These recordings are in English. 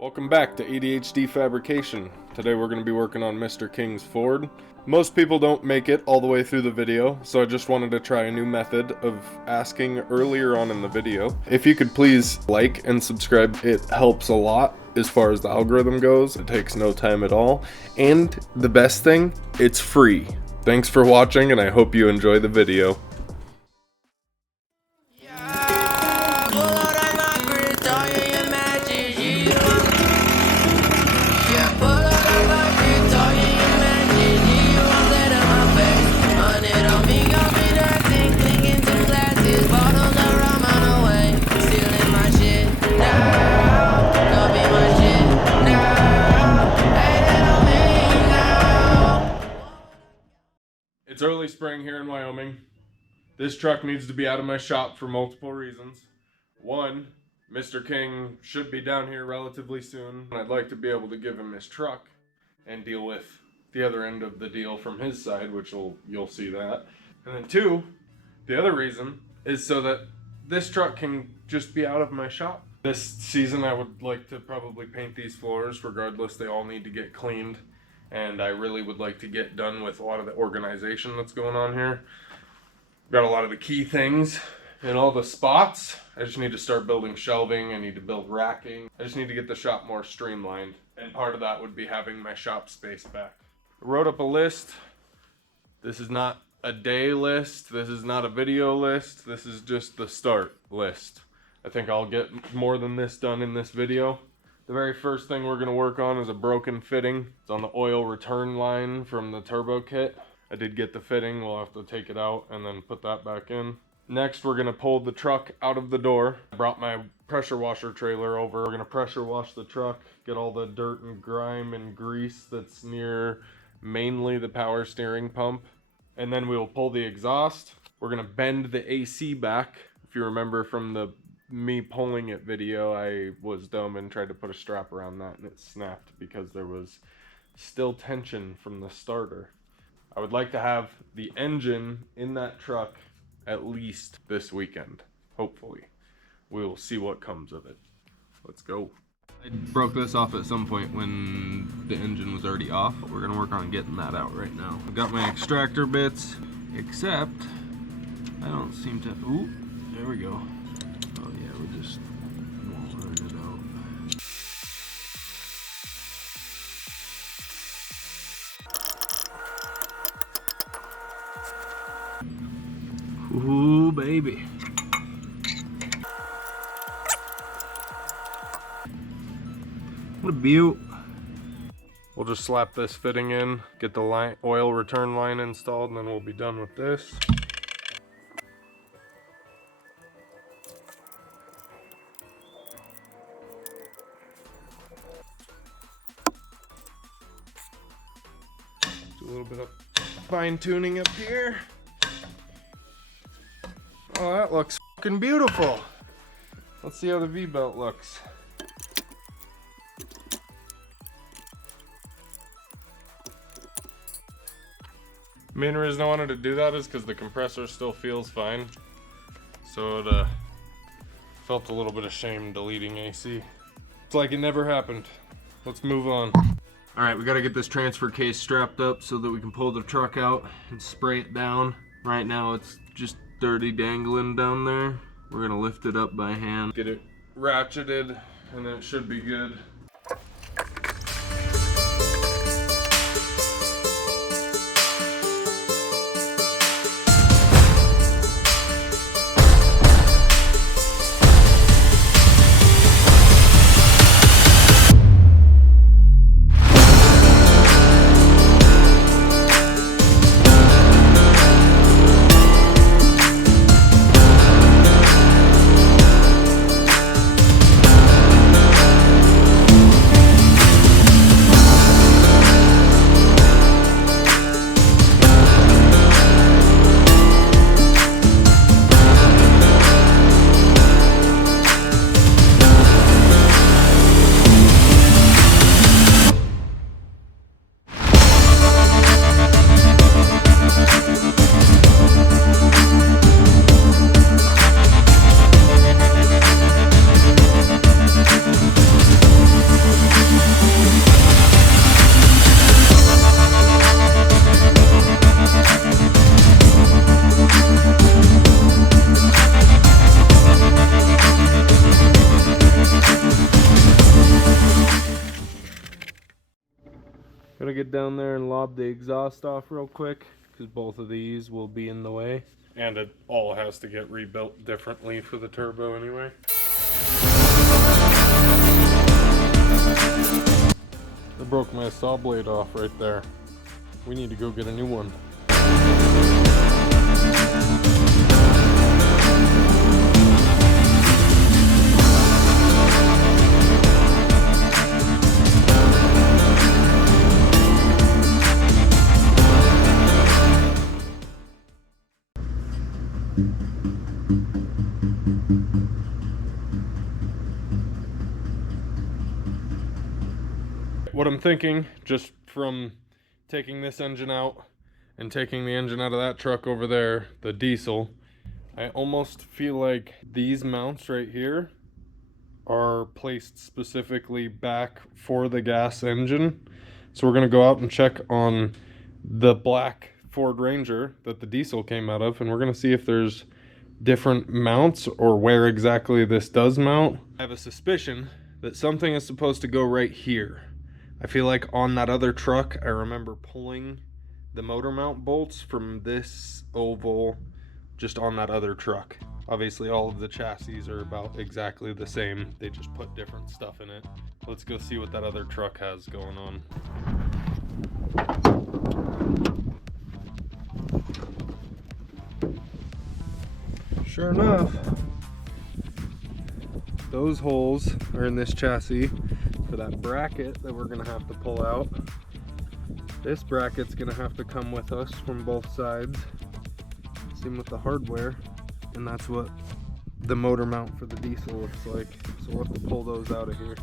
Welcome back to ADHD Fabrication. Today we're going to be working on Mr. King's Ford. Most people don't make it all the way through the video, so I just wanted to try a new method of asking earlier on in the video. If you could please like and subscribe, it helps a lot as far as the algorithm goes. It takes no time at all. And the best thing, it's free. Thanks for watching and I hope you enjoy the video. It's early spring here in Wyoming. This truck needs to be out of my shop for multiple reasons. One, Mr. King should be down here relatively soon. I'd like to be able to give him his truck and deal with the other end of the deal from his side, which you'll see that. And then two, the other reason is so that this truck can just be out of my shop. This season I would like to probably paint these floors. Regardless, they all need to get cleaned. And I really would like to get done with a lot of the organization that's going on here. Got a lot of the key things in all the spots. I just need to start building shelving. I need to build racking. I just need to get the shop more streamlined. And part of that would be having my shop space back. I wrote up a list. This is not a day list. This is not a video list. This is just the start list. I think I'll get more than this done in this video. The very first thing we're going to work on is a broken fitting. It's on the oil return line from the turbo kit. I did get the fitting. We'll have to take it out and then put that back in. Next, we're going to pull the truck out of the door. I brought my pressure washer trailer over. We're going to pressure wash the truck, get all the dirt and grime and grease that's near mainly the power steering pump. And then we'll pull the exhaust. We're going to bend the AC back. If you remember from the me pulling it video, I was dumb and tried to put a strap around that and it snapped because there was still tension from the starter. I would like to have the engine in that truck at least this weekend, hopefully. We will see what comes of it. Let's go. I broke this off at some point when the engine was already off, but we're gonna work on getting that out right now. I've got my extractor bits, except I don't seem to, ooh, there we go. Oh yeah, we're just walling it out. Ooh, baby. What a beaut. We'll just slap this fitting in, get the oil return line installed, and then we'll be done with this. Do a little bit of fine tuning up here. Oh, that looks fucking beautiful. Let's see how the V-belt looks. Main reason I wanted to do that is because the compressor still feels fine. So it felt a little bit ashamed deleting AC. It's like it never happened. Let's move on. Alright, we gotta get this transfer case strapped up so that we can pull the truck out and spray it down. Right now it's just dirty dangling down there. We're gonna lift it up by hand, get it ratcheted, and then it should be good. Gonna get down there and lob the exhaust off real quick, because both of these will be in the way. And it all has to get rebuilt differently for the turbo anyway. I broke my saw blade off right there. We need to go get a new one. What I'm thinking, just from taking this engine out and taking the engine out of that truck over there, the diesel, I almost feel like these mounts right here are placed specifically back for the gas engine. So we're gonna go out and check on the black Ford Ranger that the diesel came out of, and we're gonna see if there's different mounts or where exactly this does mount. I have a suspicion that something is supposed to go right here. I feel like on that other truck, I remember pulling the motor mount bolts from this oval just on that other truck. Obviously, all of the chassis are about exactly the same. They just put different stuff in it. Let's go see what that other truck has going on. Sure enough, those holes are in this chassis for that bracket that we're gonna have to pull out. This bracket's gonna have to come with us from both sides. Same with the hardware, and that's what the motor mount for the diesel looks like. So we'll have to pull those out of here.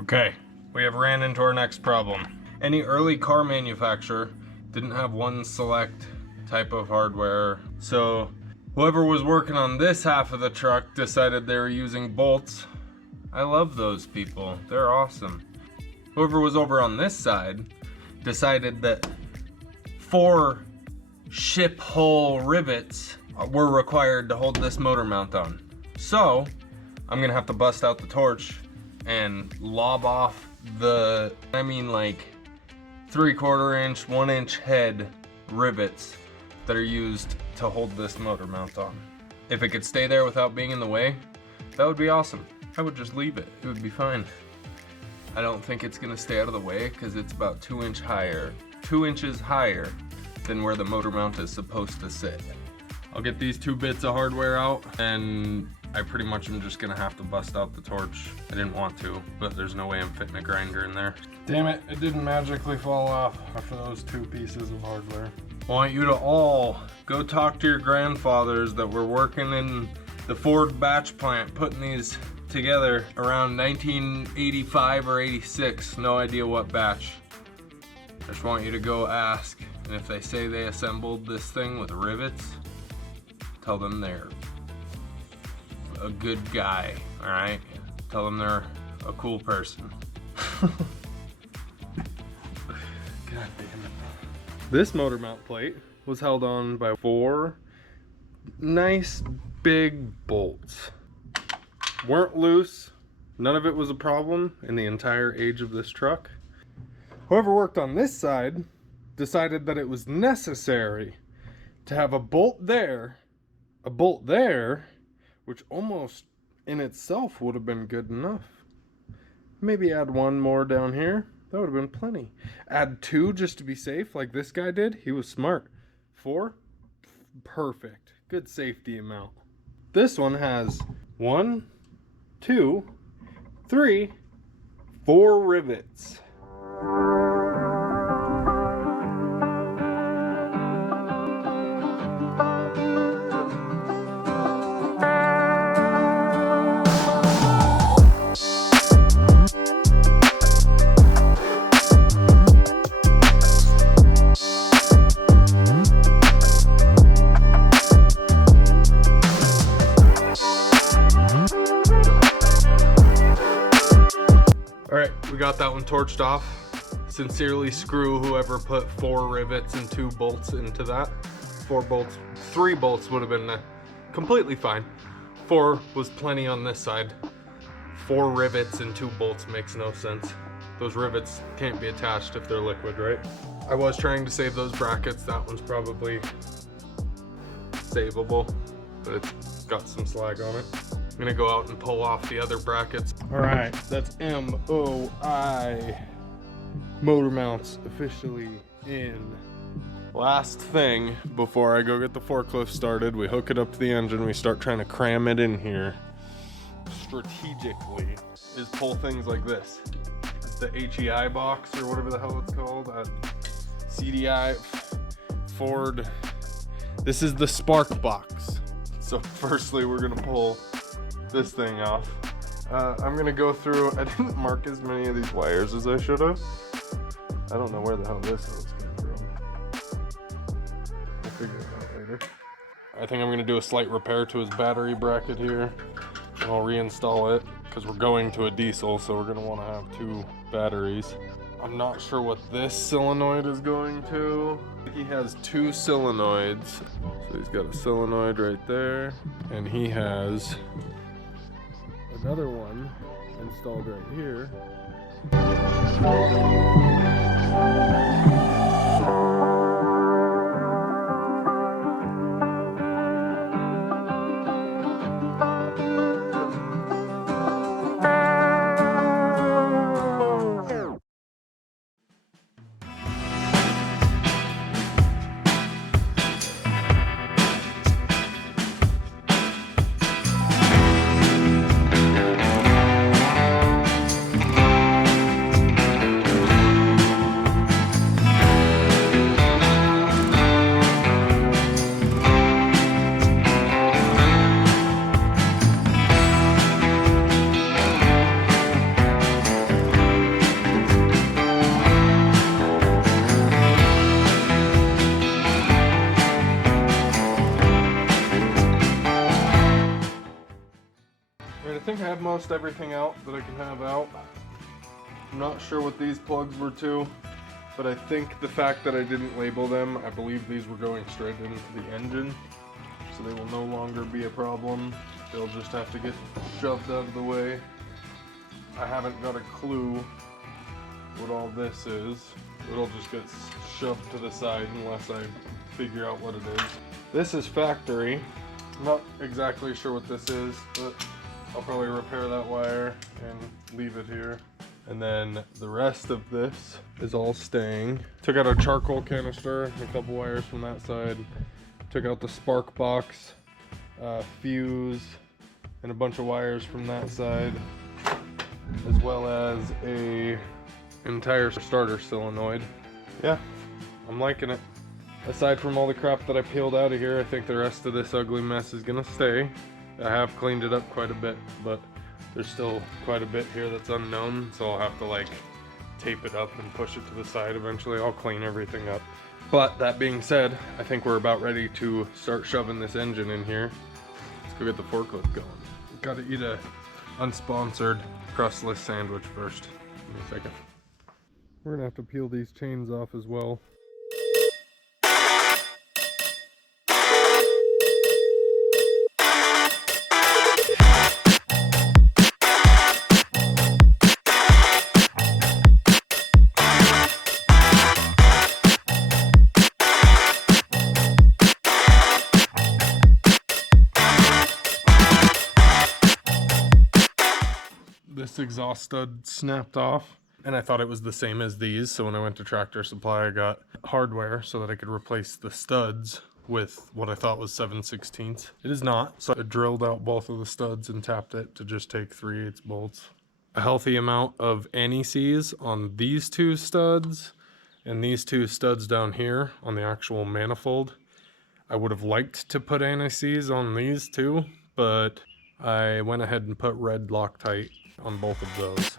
Okay, we have ran into our next problem. Any early car manufacturer didn't have one select type of hardware, so whoever was working on this half of the truck decided they were using bolts. I love those people, they're awesome. Whoever was over on this side decided that 4 ship hole rivets were required to hold this motor mount on. So I'm gonna have to bust out the torch and lob off the, like 3/4 inch, 1 inch head rivets that are used to hold this motor mount on. If it could stay there without being in the way, that would be awesome. I would just leave it, it would be fine. I don't think it's gonna stay out of the way because it's about 2 inches higher than where the motor mount is supposed to sit. I'll get these 2 bits of hardware out, and I pretty much am just gonna have to bust out the torch. I didn't want to, but there's no way I'm fitting a grinder in there. Damn it, it didn't magically fall off after those 2 pieces of hardware. I want you to all go talk to your grandfathers that were working in the Ford batch plant, putting these together around 1985 or 86, no idea what batch. I just want you to go ask, and if they say they assembled this thing with rivets, tell them they're a good guy, all right? Tell them they're a cool person. God damn it. This motor mount plate was held on by 4 nice big bolts. Weren't loose. None of it was a problem in the entire age of this truck. Whoever worked on this side decided that it was necessary to have a bolt there, which almost in itself would have been good enough. Maybe add 1 more down here. That would have been plenty. Add 2 just to be safe, like this guy did. He was smart. 4, perfect. Good safety amount. This one has 1, 2, 3, 4 rivets. We got that one torched off. Sincerely screw whoever put 4 rivets and 2 bolts into that. 4 bolts, 3 bolts would have been completely fine. 4 was plenty on this side. 4 rivets and 2 bolts makes no sense. Those rivets can't be attached if they're liquid, right? I was trying to save those brackets. That one's probably savable, but it's got some slag on it. I'm gonna go out and pull off the other brackets. All right, that's MOI. Motor mounts officially in. Last thing before I go get the forklift started, we hook it up to the engine, we start trying to cram it in here strategically, is pull things like this. The HEI box or whatever the hell it's called, CDI Ford. This is the spark box. So firstly, we're gonna pull this thing off. I'm gonna go through, I didn't mark as many of these wires as I should have. I don't know where the hell this hose came from. We'll figure it out later. I think I'm gonna do a slight repair to his battery bracket here, and I'll reinstall it because we're going to a diesel, so we're gonna wanna have 2 batteries. I'm not sure what this solenoid is going to. I think he has 2 solenoids. So he's got a solenoid right there, and he has another one installed right here. I think I have most everything out that I can have out. I'm not sure what these plugs were to, but I think the fact that I didn't label them, I believe these were going straight into the engine, so they will no longer be a problem. They'll just have to get shoved out of the way. I haven't got a clue what all this is. It'll just get shoved to the side unless I figure out what it is. This is factory. I'm not exactly sure what this is, but I'll probably repair that wire and leave it here. And then the rest of this is all staying. Took out a charcoal canister and a couple wires from that side. Took out the spark box, fuse, and a bunch of wires from that side, as well as a entire starter solenoid. Yeah, I'm liking it. Aside from all the crap that I peeled out of here, I think the rest of this ugly mess is gonna stay. I have cleaned it up quite a bit, but there's still quite a bit here that's unknown, so I'll have to like tape it up and push it to the side. Eventually I'll clean everything up. But that being said, I think we're about ready to start shoving this engine in here. Let's go get the forklift going. Gotta eat a unsponsored crustless sandwich first. Give me a second. We're gonna have to peel these chains off as well. This exhaust stud snapped off, and I thought it was the same as these, so when I went to Tractor Supply I got hardware so that I could replace the studs with what I thought was 7/16. It is not, so I drilled out both of the studs and tapped it to just take 3/8 bolts. A healthy amount of NECs on these 2 studs and these 2 studs down here on the actual manifold. I would have liked to put NECs on these too, but I went ahead and put red Loctite on both of those.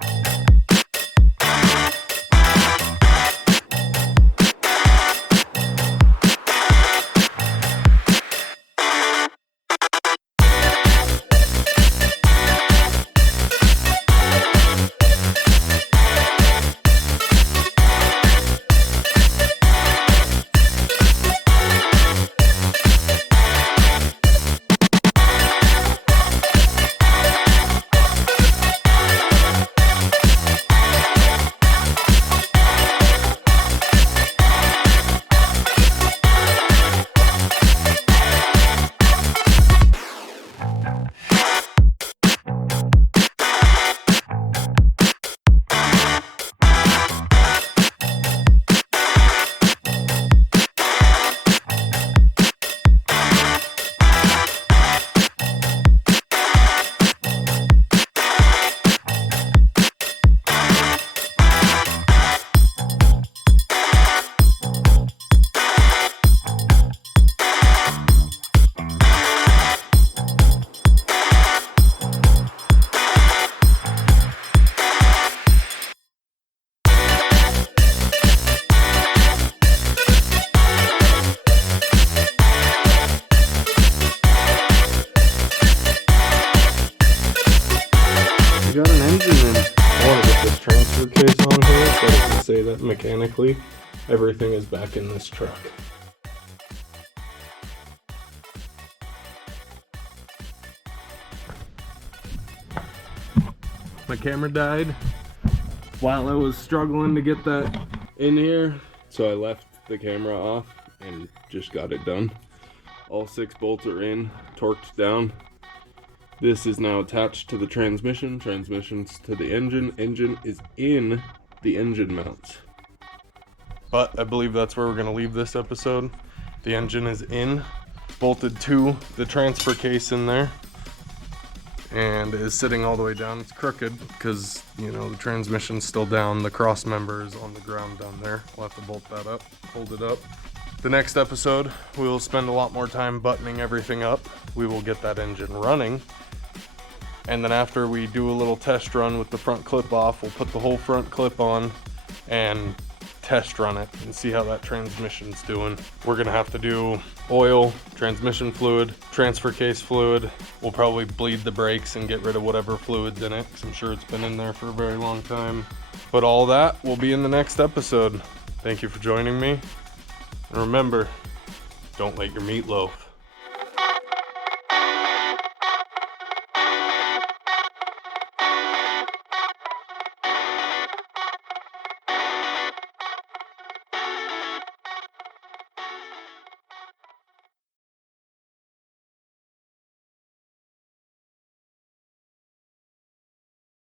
We got an engine in. I want to get this transfer case on here so I can say that mechanically everything is back in this truck. My camera died while I was struggling to get that in here, so I left the camera off and just got it done. All 6 bolts are in, torqued down. This is now attached to the transmission, transmission's to the engine, engine is in the engine mounts. But I believe that's where we're gonna leave this episode. The engine is in, bolted to the transfer case in there, and is sitting all the way down. It's crooked because, you know, the transmission's still down. The cross member is on the ground down there. We'll have to bolt that up, hold it up. The next episode, we will spend a lot more time buttoning everything up. We will get that engine running. And then after we do a little test run with the front clip off, we'll put the whole front clip on and test run it and see how that transmission's doing. We're gonna have to do oil, transmission fluid, transfer case fluid. We'll probably bleed the brakes and get rid of whatever fluid's in it, because I'm sure it's been in there for a very long time. But all that will be in the next episode. Thank you for joining me. And remember, don't let your meat loaf.